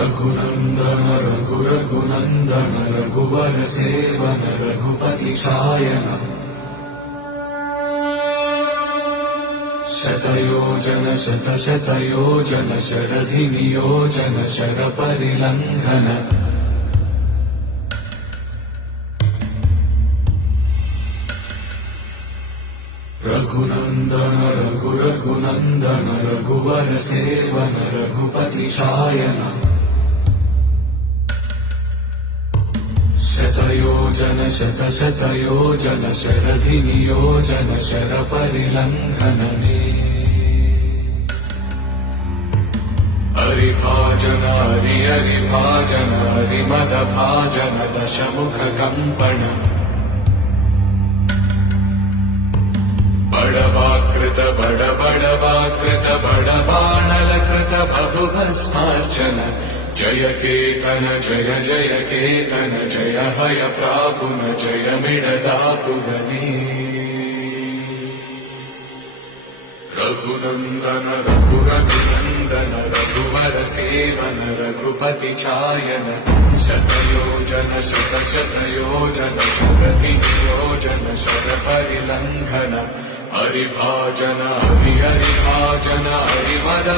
रघुनन्दन रघुनन्दन रघुवर seven Raghupati Shayan शतयोजन शतशतयोजन शरधि नियोजन शरपरिलङ्घन रघुनन्दन रघुनन्दन रघुवर seven Raghupati Shayan शतयोजन शतशतयोजन शरधि नियोजन शरपरिलङ्घन हरिभाजन हरिभाजन हरिमदभाजन दशमुख कंपन बड़वाकृत बड़वाकृत बड़बाणलकृत बहुभस्मार्चन जय केतन जय जय केतन जय हय प्रापुन जय मिडदापुगनी रघुनन्दन रघुनन्दन रघुवर सेवन रघुपति चायन शतयोजन शतशतयोजन शरधि नियोजन शरपरिलङ्घन हरिभाजन हरिभाजन हरिमद